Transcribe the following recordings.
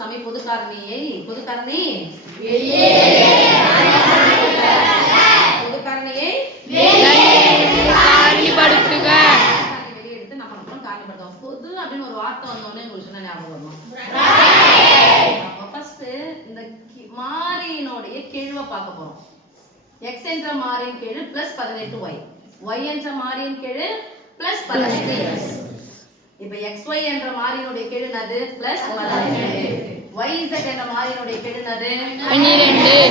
சமி பொது காரணியை பொது காரணியை காரணிப்படுத்துக. வெளியெடுத்து நம்ம மட்டும் காரணிப்படுத்துவோம். பொது அப்படின்னு ஒரு வார்த்தை வந்தோடனே உங்களுக்கு என்ன ஞாபகம் வரும்? அப்ப ஃபர்ஸ்ட் இந்த மாறியினுடைய கெழுவை பார்க்க போறோம். x என்ற மாறியின் கெழு +18y, y என்ற மாறியின் கெழு +18x. இப்போ xy என்ற மாறியினுடைய கெழு என்னது? +18. yz என்ற மாறியினுடைய கெழு என்னது? 12.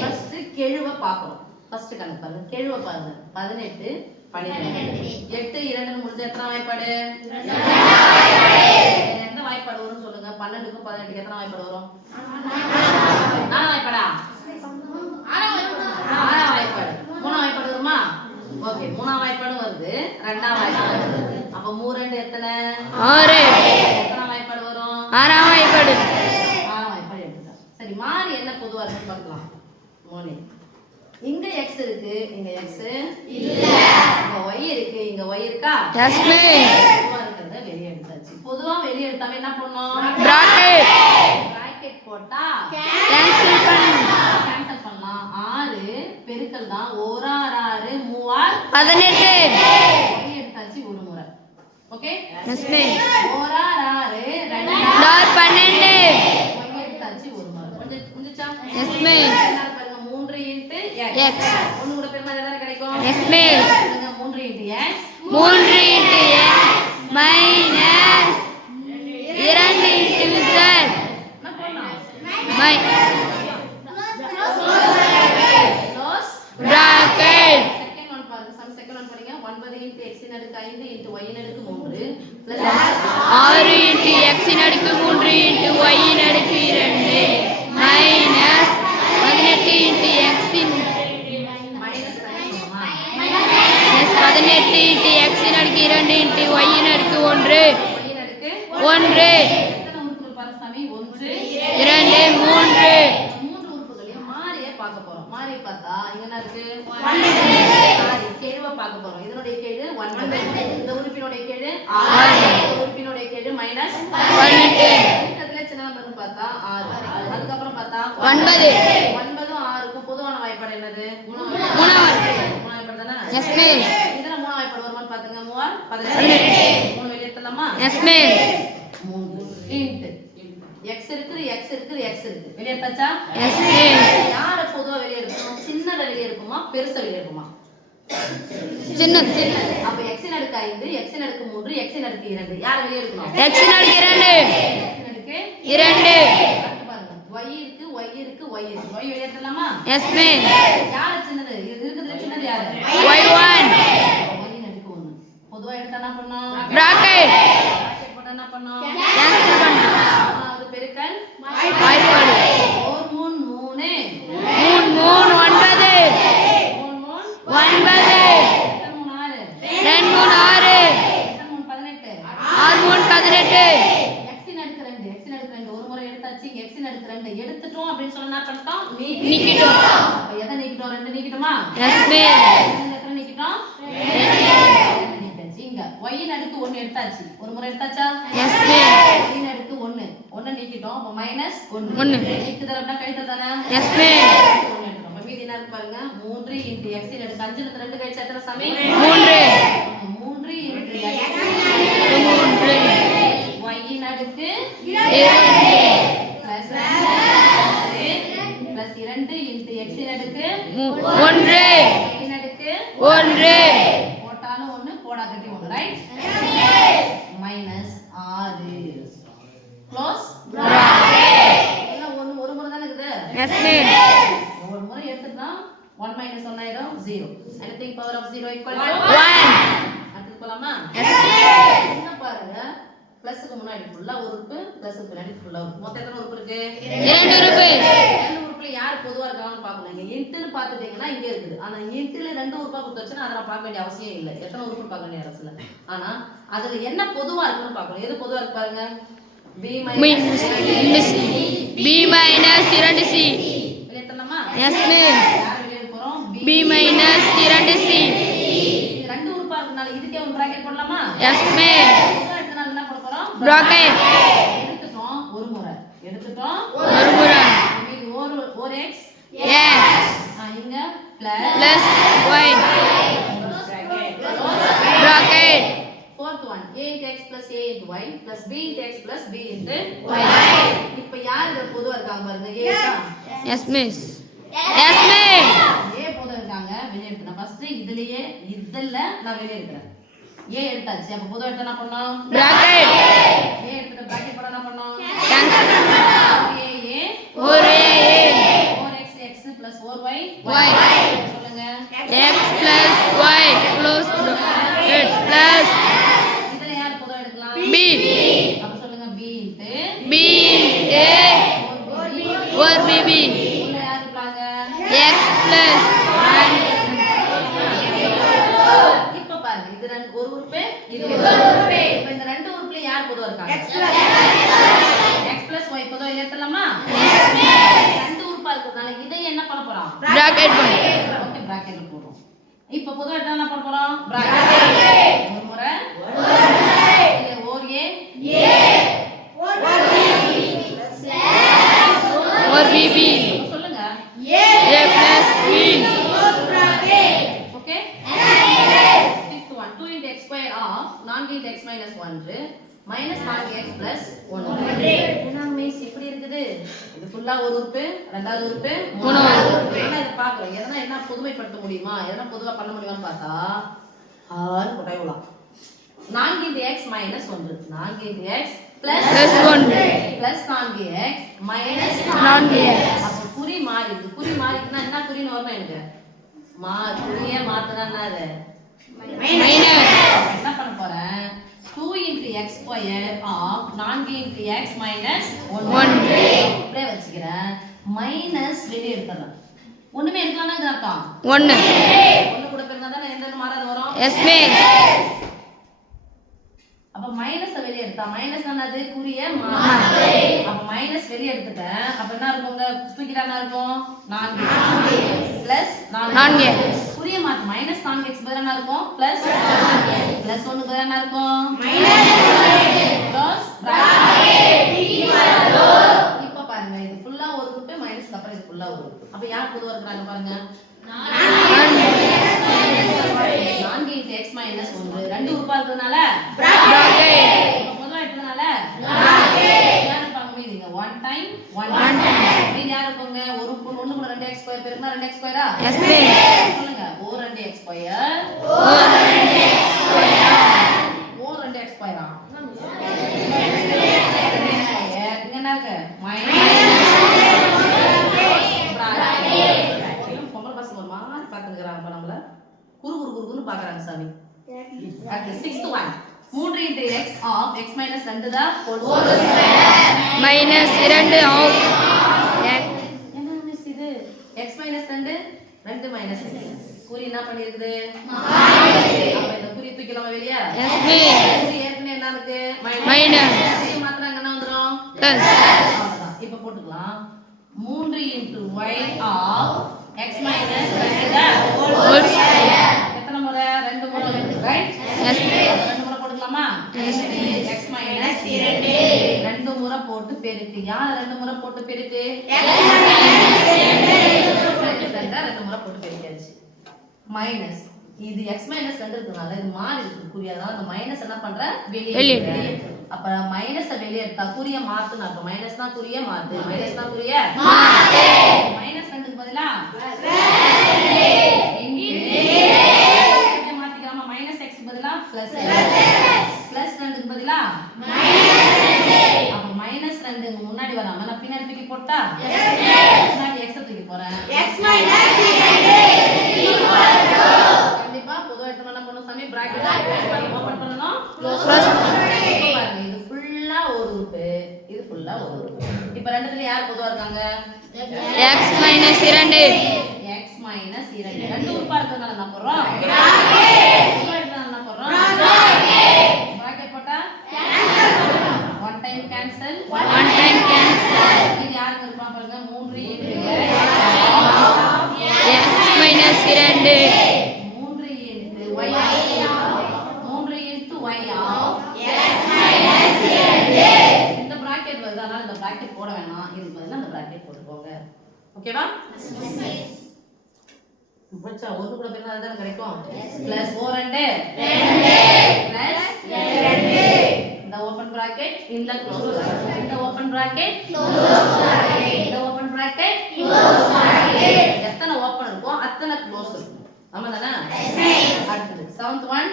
ஃபர்ஸ்ட் கெழுவை பார்க்கணும். ஃபர்ஸ்ட் கணக்கு பாருங்க. கெழுவை பாருங்க. 18 12. 8 2 முடிஞ்ச எத்தனை வாய்ப்பாடு? எந்த வாய்ப்பாடு வரும்னு சொல்லுங்க. 12க்கும் 18க்கு எத்தனை வாய்ப்பாடு வரும்? 4 வாய்ப்பாடா? 6 வாய்ப்பாடு. 3 வாய்ப்பாடு வருமா? ஓகே, 3 வாய்ப்பாடு வருது, 2 வாய்ப்பாடு வருது. அப்ப 3 2 எத்தனை? 6. எத்தனை வாய்ப்பாடு வரும்? 6 வாய்ப்பாடு. 6 வாய்ப்பாடு எடுத்துட்டா. சரி, மாறி என்ன பொதுவா இருக்குன்னு பார்க்கலாம். 3. இங்க x இருக்கு, இங்க x இல்ல. இங்க y இருக்கு, இங்க y இருக்கா? Yes miss. பொதுவா இருக்குறத வெளிய எடுத்தாச்சு. பொதுவா வெளிய எடுத்தாவே என்ன பண்ணனும்? பிராக்கெட் போட்டா கேன்சல் பண்ணலாம். கேன்சல் பண்ணலாம். 6 பெருக்கல் தான். 1 6 3 18. வெளிய எடுத்தாச்சு ஒரு முறை. ஓகே? Yes miss. 1 6 2 12. வெளிய எடுத்தாச்சு ஒரு முறை. புரிஞ்சுச்சா? Yes miss. பாருங்க 3 × x. ஒண்ணு கூட பெருமா எதானே கிடைக்கும்? S miss. 3 × x 3 × x minus 2 × z என்ன பண்ணலாம்? Close bracket. செகண்ட் ஒன் பாருங்க. செகண்ட் ஒன் படிங்க. 9 × x ன் அடுக்கு 5 × y ன் அடுக்கு 3 6 × x ன் அடுக்கு 3 × y ன் அடுக்கு 2 மைனஸ் 18 × x ன் மைனஸ் பண்ணுமா? 18 × x ன் அடுக்கு 2 × y ன் அடுக்கு 1 y ன் அடுக்கு 1 எத்தனை உறுப்புகள் பாருங்க சாமி? 1 2 3. மூன்று உறுப்புகளையும் மாறியே பார்க்க போறோம். மாறி பார்த்தா இங்க என்ன இருக்கு? 9. கெழுவை பார்க்க போறோம். இதனுடைய கெழு 9. இந்த உறுப்பினுடைய கெழு 6. இந்த உறுப்பினுடைய கெழு -18. இதுல சின்ன நம்பர்னு பார்த்தா 6. அதுக்கு அப்புறம் பார்த்தா 9. 9ம் 6க்கும் பொதுவான வாய்ப்பாடு என்னது? 3 வாய்ப்பாடு தானே? Yes miss. இதுல 3 வாய்ப்பாடு வருமான்னு பாத்துங்க. 3 18. 3 வெளிய எடுத்துடலாமா? Yes miss. 3 × x இருக்குது, x இருக்குது, x இருக்கு. வெளிய எடுத்தாச்சா? Yes miss. யார பொதுவா வெளிய எடுக்கணும்? சின்னத வெளிய எடுக்குமா, பெருச வெளிய எடுக்குமா? சின்னது. அப்ப x ன் அடுக்கு 5, x ன் அடுக்கு 3, x ன் அடுக்கு 2. யார வெளிய எடுக்கணும்? x ன் அடுக்கு 2. x ன் அடுக்கு 2. அடுத்து பாருங்க. y இருக்கு, y இருக்கு, y இருக்கு. y வெளிய எடுத்துடலாமா? Yes miss. யார சின்னது? இது இருக்குதுல சின்னது யாரு? y1. y ன் அடுக்கு 1. பொதுவா எடுத்தா என்ன பண்ணோம்? bracket. bracket போட்டா என்ன பண்ணோம்? கேன்சல் பண்ணலாம். ஒரு பெருக்கல் வாய்ப்பாடு. 4 3 3 3 9. 9 2 3 6 6 3 18. x ன் அடுக்கு 2 x ன் அடுக்கு 2 ஒரு முறை எடுத்தாச்சு. x ன் அடுக்கு 2 எடுத்துட்டோம் அப்படினு சொன்னா என்ன பண்ணிட்டோம்? நீக்கிட்டோம். அப்ப எதை நீக்கிட்டோம்? 2 நீக்கிட்டோமா? Yes miss. எத்தனை நீக்கிட்டோம்? 2 நீக்கியாச்சு. இங்க y ன் அடுக்கு 1 எடுத்தாச்சு. ஒரு முறை எடுத்தாச்சா? Yes miss. y ன் அடுக்கு 1 1 நீக்கிட்டோம். அப்ப -1 1. நீக்குதல் அப்படினா கழித்தல் தானே? Yes miss. 1 எடுத்துட்டோம். அப்ப மீதி என்ன இருக்கு பாருங்க. 3 × x ன் அடுக்கு 5 ல 2 கழிச்சா எத்தனை சாமி? 3. 3 × x 3. y ன் அடுக்கு 2. plus 2 × x ன் அடுக்கு 1. y ன் அடுக்கு 1. போட்டாலும் 1 போடா கட்டி 1 ரைட்? -6 க்ளோஸ் எல்லாம் ஒரு முறை தான இருக்குது. Yes miss. ஒரு முறை எடுத்துட்டா 1 - 1 ஆயிடும் 0. anything power of 0 equal to 1. அடுத்து போலாமா? எஸ் என்ன பாருங்க, பிளஸ்க்கு முன்னாடி ஃபுல்லா ஒரு உறுப்பு, பிளஸ்க்கு பின்னாடி ஃபுல்லா உறுப்பு. மொத்தம் எத்தனை உறுப்பு இருக்கு? 2 உறுப்பு. 2 உறுப்புல யார் பொதுவா இருக்காங்கன்னு பார்க்கணும். இங்க இன்ட்னு பார்த்துட்டீங்கன்னா இங்க இருக்குது. ஆனா இன்ட்ல 2 உறுப்பா கொடுத்துச்சுனா அத நான் பார்க்க வேண்டிய அவசியம் இல்ல. எத்தனை உறுப்பு பார்க்க வேண்டிய அவசியம் இல்ல. ஆனா அதுல என்ன பொதுவா இருக்குன்னு பார்க்கணும். எது பொதுவா இருக்கு பாருங்க. b minus 2c. வெளிய தரலாமா? Yes miss. யார் வெளிய போறோம்? b minus 2c. இது 2 உறுப்பா இருக்கனால இதுக்கே ஒரு பிராக்கெட் போடலாமா? Yes miss. என்ன போட போறோம்? bracket. எடுத்துட்டோம் ஒரு முறை. 4x X இங்க plus plus Y bracket fourth one a into x plus a into y plus b into x plus b into Y. இப்போ யார் இது பொதுவா இருக்காங்க பாருங்க a இருக்கா Yes miss. Yes miss. a பொதுவா இருக்காங்க வெளிய எடுத்துறேன் ஃபர்ஸ்ட் இதுலயே இதல்ல நான் வெளிய எடுக்கறேன் a எடுத்தாச்சு அப்ப பொதுவா எடுத்தா என்ன பண்ணோம் Bracket a எடுத்துட்டு bracket போட என்ன பண்ணோம் cancel. a Or A 4x x plus 4y Y. சொல்லுங்க X plus Y close bracket plus இதுல யார் பொதுவா எடுக்கலாம் B அப்ப சொல்லுங்க b into B or BB இதுல யார் இருக்காங்க X plus இப்ப பாருங்க இது ரெண்டு ஒரு உறுப்பு இது ஒரு உறுப்பு இப்ப இந்த ரெண்டு உறுப்புல யார் பொதுவா இருக்காங்க x plus y பொதுவா எடுத்துலாமா ரெண்டு உறுப்பா இருக்குறதால இதை என்ன பண்ண போறோம் bracket பண்ணு. ஓகே பிராக்கெட்ல போடுறோம் இப்ப பொதுவா எடுத்தா என்ன பண்ண போறோம் பிராக்கெட் ஒரு முறை இல்ல or Or BB சொல்லுங்க A plus B okay fifth one 2 into x square of 4 into x minus 1 minus 4x plus 1 என்ன மிஸ் இப்படி இருக்குது இது ஃபுல்லா ஒரு உறுப்பு ரெண்டாவது உறுப்பு மூணாவது உறுப்பு என்ன இத பாக்குறோம் எதனா என்ன பொதுமைப்படுத்த முடியுமா எதனா பொதுவா பண்ண முடியுமான்னு பார்த்தா ஆர் போடலாம் 4 into x minus 1 4 into x plus 1 plus 4x minus 4x அப்ப குறி மாறிடுது குறி மாறிடுனா என்ன குறின்னு வரணும் எனக்கு குறியே மாத்துனா என்னது minus என்ன பண்ண போறேன் 2 into x square of 4 into x minus 1 அப்படியே வச்சுக்கிறேன் மைனஸ் வெளியே எடுத்துறேன் ஒண்ணுமே எடுக்கலன்னா அர்த்தம் 1 ஒண்ணு கூட பிறந்தா தான் எந்த மாறாத வரும் Yes miss. அப்ப மைனஸ் வெளிய எடுத்தா மைனஸ் என்னது குறிய மாத்து அப்ப மைனஸ் வெளிய எடுத்துட்டேன் அப்ப என்ன இருக்குங்க தூக்கிட்டா என்ன இருக்கும் 4 பிளஸ் 4 குறிய மாத்து மைனஸ் 4x பதிலா என்ன இருக்கும் பிளஸ் பிளஸ் 1 பதிலா என்ன இருக்கும் மைனஸ் பிளஸ் இப்ப பாருங்க இது ஃபுல்லா ஒரு ரூட் மைனஸ்க்கு அப்புறம் இது ஃபுல்லா ஒரு ரூட் அப்ப யார் பொதுவா இருக்காங்க பாருங்க 4 into x minus 1 ரெண்டு உறுப்பா இருக்கிறதுனால பொதுவா எடுத்ததுனால யார் இருப்பாங்க மீதிங்க 1 டைம் 1 மீதி யார் இருப்பாங்க ஒரு ஒண்ணு கூட 2x ஸ்கொயர் பெருக்குனா 2x ஸ்கொயரா Yes miss. சொல்லுங்க o 2x square o 2x ஸ்கொயரா இங்க என்ன இருக்கு பொம்பளை பசங்க ஒரு மாதிரி பாத்துக்கிறாங்க அப்ப நம்மள குரு குரு குருன்னு பாக்குறாங்க சாமி அடுத்து 6th one 3 into x of x minus 2 the whole square Minus 2 of X. என்ன மிஸ் இது x minus 2 2 minus குறி என்ன பண்ணிருக்குது அப்ப இந்த குறி தூக்கிடலாமா வெளிய Yes miss. குறி ஏற்கனவே என்ன இருக்கு Minus. குறி மாத்திரம் என்ன வந்துரும் Plus. அவ்வளவுதான் இப்ப போட்டுக்கலாம் 3 into y of x minus 2 the Whole square. எத்தனை முறை ரெண்டு முறை ரைட் Yes miss. ரெண்டு முறை போட்டுக்கலாமா x minus 2 ரெண்டு முறை போட்டு பெருக்கு யார் ரெண்டு முறை போட்டு பெருக்கு ரெண்டு முறை போட்டு பெருக்கியாச்சு மைனஸ் இது x minus 2 இருக்குனால இது மாறி இருக்கு குறி அதனால அந்த மைனஸ் என்ன பண்ற வெளியே அப்ப மைனஸ வெளியே எடுத்தா குறிய மாத்துனா அப்ப மைனஸ்னா குறிய மாத்து மைனஸ்னா குறிய மாத்து மைனஸ் 2 க்கு பதிலா இங்க மாத்திக்கலாமா மைனஸ் x க்கு பதிலா பிளஸ் பிளஸ் 2 க்கு பதிலா அப்ப மைனஸ் 2 க்கு முன்னாடி வராம நான் பின்னாடி தூக்கி போட்டா முன்னாடி x தூக்கி போறேன் கண்டிப்பா பொதுவா எடுத்து என்ன பண்ணனும் சாமி பிராக்கெட் ஓபன் பண்ணனும் க்ளோஸ் பண்ணனும் பாருங்க இது ஃபுல்லா ஒரு உறுப்பு இது ஃபுல்லா ஒரு உறுப்பு இப்போ ரெண்டுத்துல யார் பொதுவா இருக்காங்க X minus 2. x minus 2 ரெண்டு உறுப்பா இருக்கறதால என்ன பண்றோம் பிராக்கெட் பொதுவா எடுத்தா என்ன பண்றோம் பிராக்கெட் போட்டா cancel one time cancel One time cancel. இது யாருக்கு இருப்பா பாருங்க 3 X minus 2. 3 into y 3 into y of x minus 2 இந்த பிராக்கெட் வருது அதனால இந்த பிராக்கெட் போட வேணாம் இதுக்கு பதிலா இந்த பிராக்கெட் போட்டுக்கோங்க ஓகேவா? பச்சா ஒன்னு கூட பெருசா தான கிடைக்கும். பிளஸ் 4 2 பிளஸ் 2 இந்த ஓபன் பிராக்கெட் இந்த க்ளோஸ் பிராக்கெட் இந்த ஓபன் பிராக்கெட் க்ளோஸ் பிராக்கெட் இந்த ஓபன் பிராக்கெட் க்ளோஸ் பிராக்கெட் எத்தனை ஓபன் இருக்கோ அத்தனை க்ளோஸ் இருக்கும். ஆமாதானே? அடுத்து 7th one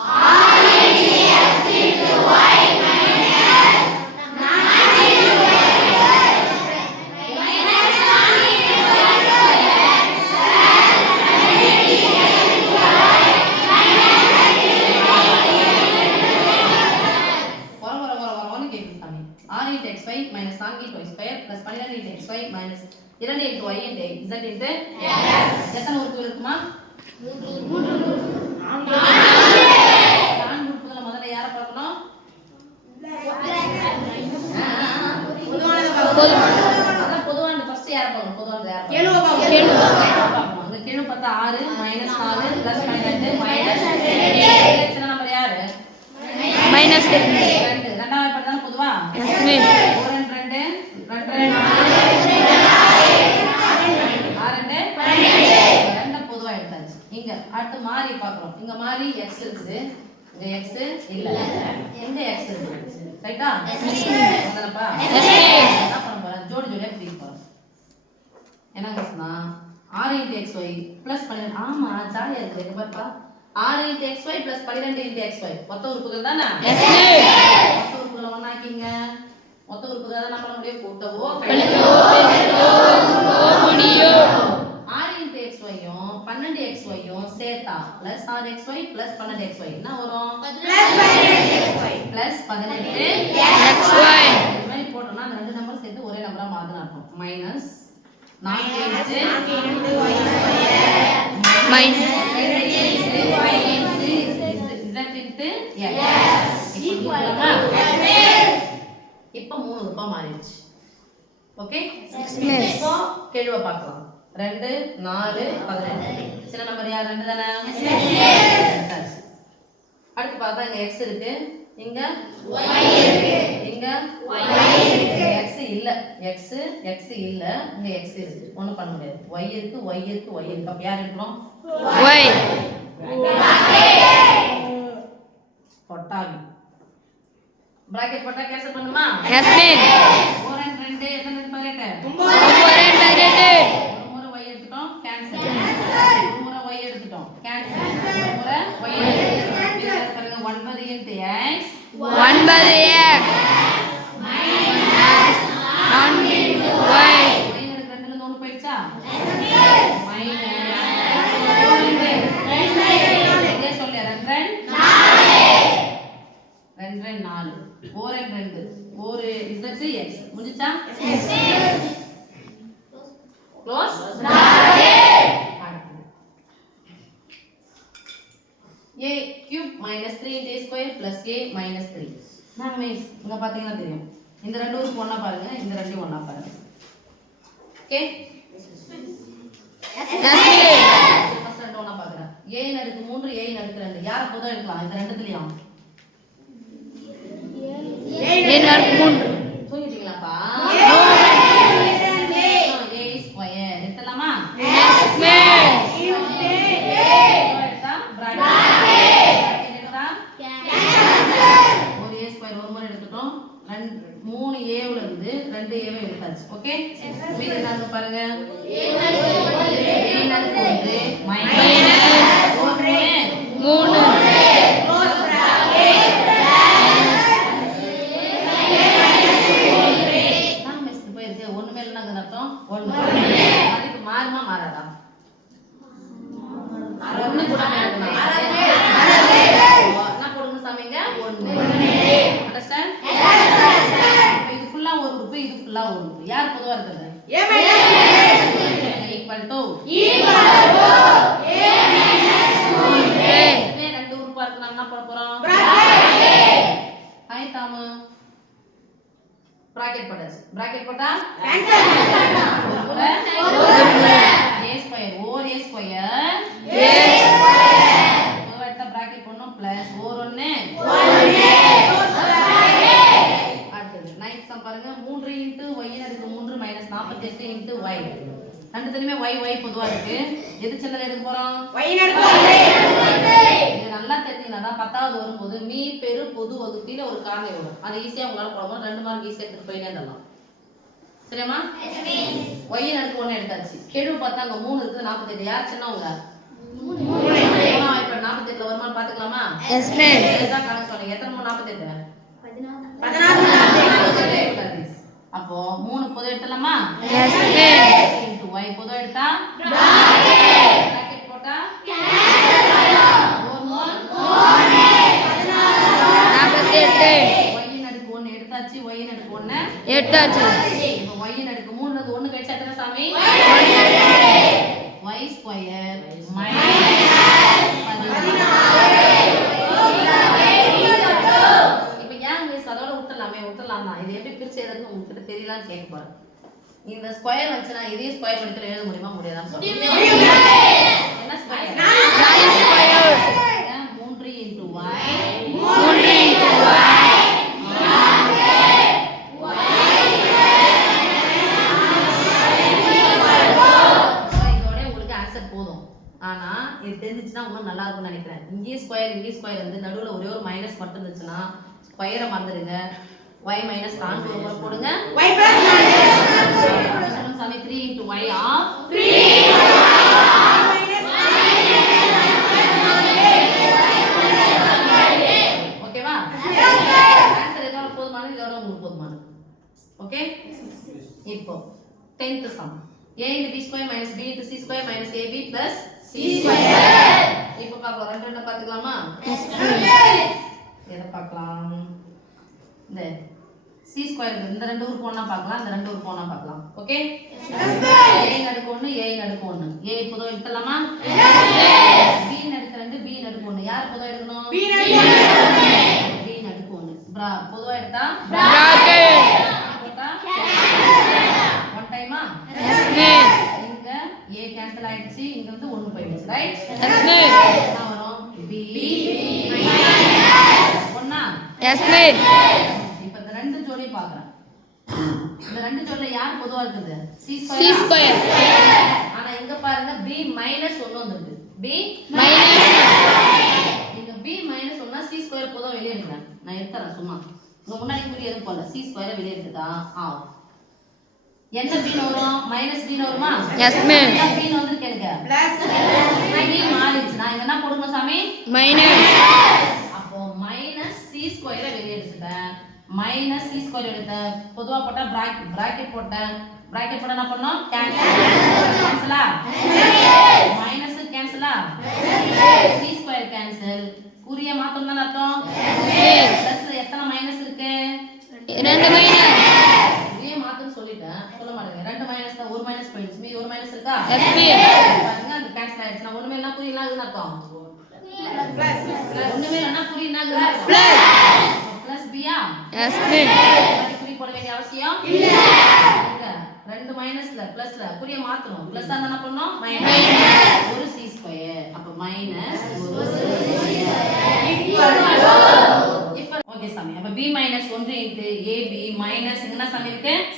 r into x into y xy minus 4 into y square plus 12 into xy minus 2 into y into z into x எத்தனை உறுப்புகள் இருக்குமா? 4 உறுப்புகளை முதல்ல யார பார்க்கணும்? அதான் பொதுவான ஃபர்ஸ்ட் யார பார்க்கணும்? பொதுவான யார பார்க்கணும்? அந்த கெழு பார்த்தா 6 minus 4 plus 12 minus 2 எத்தனை நம்பர் யாரு? minus 2 ரெண்டாவது பார்த்தா பொதுவா 2 பொதுவா எடுத்தாச்சு. இங்க அடுத்து மாறி பார்க்கிறோம். இங்க மாறி x இருக்குது. இங்க x இல்ல. எங்க x இருக்கு? ரைட்டா? என்னப்பா? என்ன பண்ண போறோம்? ஜோடி ஜோடியா பிரிக்க போறோம். என்ன சொன்னா r * xy + 12 ஆமா ஜாலியா இருக்கு. இங்க பாருப்பா r * xy + 12 * xy மொத்த உறுப்புகள் தானே? மொத்த உறுப்புகளை ஒண்ணாக்கிங்க. மொத்த உறுப்புகளை என்ன பண்ண முடியும்? கூட்டவோ கழிக்கவோ முடியும். r * xy யும் 12xy யும் சேர்த்தா +6xy + 12xy என்ன வரும்? +18xy இந்த மாதிரி போட்டோம்னா அந்த ரெண்டு நம்பர் சேர்த்து ஒரே நம்பரா மாத்தணும் அர்த்தம். மைனஸ் 4 * y minus இப்ப 3 ரூபா மாறிடுச்சு. ஓகே இப்போ கெழுவ பார்க்கலாம். 2 4 18 சின்ன நம்பர் யார்? 2 தானே? அடுத்து பார்த்தா இங்க x இருக்கு, இங்க y இருக்கு, இங்க y இருக்கு. x இல்ல, x இல்ல, இங்க x இருக்கு. ஒண்ணும் பண்ண முடியாது. y இருக்கு, y இருக்கு, y இருக்கு. அப்ப யார் எடுக்கணும்? y பொட்டாவி பிராக்கெட் போட்டா கேன்சல் பண்ணுமா? yes ma'am 4 and 2 எத்தனை பாருங்க? 9 ஒரு முறை y எடுத்துட்டோம் கேன்சல், ஒரு முறை y எடுத்துட்டோம் கேன்சல், ஒரு முறை y எடுத்துட்டோம் கேன்சல் பாருங்க. 9 into x 9x minus 9 into y minus 2ல இருந்து 1 போயிடுச்சா? மைனஸ் இதே சொல்ல 2 4 4 and 2 ஒரு z x முடிஞ்சா? Close a cube minus 3 a square plus a minus 3 நாங்க மிஸ் இங்க பாத்தீங்கன்னா தெரியும். இந்த ரெண்டு உறுப்பு ஒண்ணா பாருங்க, இந்த ரெண்டையும் ஒண்ணா பாருங்க. ஓகே yes ma'am ஃபர்ஸ்ட் ரெண்டு ஒண்ணா பாக்குறேன். a ன் அடுக்கு 3 a ன் அடுக்கு 2 யார பொதுவா எடுக்கலாம்? இந்த ரெண்டுலயும் தூங்கிட்டீங்களாப்பா? a ஸ்கொயர் எடுத்தலாமா? yes ma'am எடுத்தா பிராக்கெட் எடுத்தா ஒரு a ஸ்கொயர் ஒரு முறை எடுத்துட்டோம். 3 a ல இருந்து 2 a வை எடுத்தாச்சு. ஓகே மீதி என்னன்னு பாருங்க. a ன் அடுக்கு 1 மைனஸ் 3 க்ளோஸ் பிராக்கெட் நான் மிஸ் போயிருக்கு. ஒண்ணுமே இல்லைன்னு அர்த்தம். 1 அதுக்கு மாறுமா மாறாதா? ஒண்ணு கூட மாறாதா? என்ன போடுங்க சாமிங்க? 1 அண்டர்ஸ்டாண்ட்? இது ஃபுல்லா ஒரு உறுப்பு, இது ஃபுல்லா ஒரு உறுப்பு. யார் பொதுவா இருக்குது? a equal to a minus 3 ரெண்டு உறுப்பா இருக்கு. நாம என்ன போட போறோம்? ஹாய் தாமு பிராக்கெட் போட்டாச்சு. பிராக்கெட் போட்டா cancel a square or a square பொதுவா எடுத்தா பிராக்கெட் போடணும் பிளஸ் ஓர் 1 அடுத்து 9 சம் பாருங்க 3 இன்ட்டு ஒய்யின் அடுக்கு 3 மைனஸ் 48 இன்ட்டு ஒய். ரெண்டுத்துலையுமே ஒய் ஒய் பொதுவாக இருக்கு. எது சின்னது எடுக்க போறோம்? இது நல்லா தெரிஞ்சுங்கன்னா 10வது வரும்போது மீ பெரு பொது வகுப்பில ஒரு காரணம் வரும். அதை ஈஸியாக உங்களால் போடும்போது 2 மார்க் ஈஸியாக எடுத்துட்டு போயிட்டே இருந்தலாம். சரியாம்மா? ஒய்யின் அடுக்கு 1 எடுத்தாச்சு. கெழு பார்த்தா அங்கே 3 இருக்குது, 48. யார் சின்னவங்க? 3. இப்போ 48ல வருமானு பார்த்துக்கலாமா? Yes ma'am. இதுதான் கணக்கு சொன்னீங்க. எத்தனை 3 48? 16. அப்போ 3 பொது எடுத்துலாமா? Yes ma'am. இன்டு y பொது எடுத்தா பிராக்கெட் போட்டா 48. y ன் அடுக்கு 1 எடுத்தாச்சு. y ன் அடுக்கு 1 எடுத்தாச்சு. இப்போ y ன் அடுக்கு 3 ல 1 கழிச்சா எத்தனை சாமி? y square minus 16. இப்போ ஏன் மிஸ் அதோட விட்டுறலாம் தான். இது எப்படி பிரிச்சு எழுதுறது உங்களுக்கு தெரியலான்னு கேட்க போறேன். இந்த ஸ்கொயர் வந்துச்சுன்னா இதே ஸ்கொயர் பண்ணிட்டு எழுத முடியுமா முடியாதான்னு சொல்லுங்க. என்ன square? 4 square. 3 into y 3 into இதோட உங்களுக்கு ஆன்சர் போதும். ஆனா இது தெரிஞ்சிச்சுன்னா இன்னும் நல்லா இருக்கும்னு நினைக்கிறேன். இங்கே ஸ்கொயர் வந்து நடுவுல ஒரே ஒரு மைனஸ் மட்டும் இருந்துச்சுன்னா ஸ்கொயரை மறந்துடுங்க. y மைனஸ் 4 ஒரு முறை போடுங்க. y பிளஸ் 4 சாமி 3 இன்டு y ஆஃப் 3 ஓகேவா? ஆன்சர் இதோட போதுமானது, இதோட உங்களுக்கு போதுமானது. ஓகே? இப்போ 10th sum a into b square minus b into c square minus ab plus c square. இப்போ பார்க்கலாம். ரெண்டு பார்த்துக்கலாமா? எதை பார்க்கலாம்? இந்த c ஸ்கொயர் இந்த ரெண்டு உறுப்பு ஒண்ணா பார்க்கலாம். இந்த ரெண்டு உறுப்பு ஒண்ணா பார்க்கலாம். ஓகே? a ன் அடுக்கு 1 a ன் அடுக்கு 1. a பொதுவா எடுத்துலாமா? b ன் அடுக்கு 2 b ன் அடுக்கு 1. யார் பொதுவா எடுக்கணும்? b ன் அடுக்கு 1. பொதுவா எடுத்தா பிராக்கெட் போட்டா 1 டைமா? Yes ma'am. இங்க a கேன்சல் ஆயிடுச்சு. இங்க வந்து 1 போயிடுச்சு. ரைட்? Yes ma'am. என்ன வரும்? b ஒண்ணா? Yes ma'am. இப்போ இந்த ரெண்டு ஜோடி பார்க்கறேன். இந்த ரெண்டு ஜோடில யார் பொதுவா இருக்குது? c C square. ஆனா இங்க பாருங்க b மைனஸ் 1 வந்திருக்கு. b மைனஸ் இங்க b மைனஸ் 1னா c ஸ்கொயர் பொதுவா வெளிய எடுக்கிறேன். நான் எடுத்துறேன் சும்மா. உங்க முன்னாடி குறி எதுவும் போல. c ஸ்கொயரை வெளிய எடுத்துட்டா ஆஃப். என்ன b ன்னு வரும்? மைனஸ் b ன்னு வருமா? Yes ma'am. b ன்னு வந்திருக்கு எனக்கு. பிளஸ் b மாறிடுச்சு. நான் இங்க என்ன போடுங்க சாமி? மைனஸ் அப்போ மைனஸ் c ஸ்கொயரை வெளிய எடுத்துட்டேன். மைனஸ் c ஸ்கொயர் எடுத்தேன். பொதுவா போட்டா பிராக்கெட் போட்டேன். பிராக்கெட் போட்டா என்ன பண்ணோம்? கேன்சலா? மைனஸ் கேன்சலா? c square cancel. குறிய மாத்தணும் தான அர்த்தம்? பிளஸ் எத்தனை மைனஸ் இருக்கு? 2 மைனஸ். குறிய மாத்தணும் சொல்லிட்டேன். சொல்ல மாட்டேங்க. 2 மைனஸ் தான். ஒரு மைனஸ் போயிடுச்சு. மீதி ஒரு மைனஸ் இருக்கா? Yes ma'am. பாருங்க அது கேன்சல் ஆயிடுச்சு. நான் ஒண்ணுமே இல்ல குறி இல்லாதன்னு அர்த்தம். ஒண்ணுமே இல்லனா குறி இல்லாதன்னு அர்த்தம். பிளஸ் பியா? Yes ma'am. குறி போட வேண்டிய அவசியம் இல்ல. ரெண்டு மைனஸ்ல பிளஸ்ல குறிய மாத்தணும். பிளஸ் என்ன பண்ணனும்? மைனஸ் ஒரு c ஸ்கொயர். அப்ப மைனஸ் ஒரு c ஸ்கொயர் இப்போ ஓகே சாமி. அப்ப b - 1 * ab - என்ன சாமி இருக்கு? c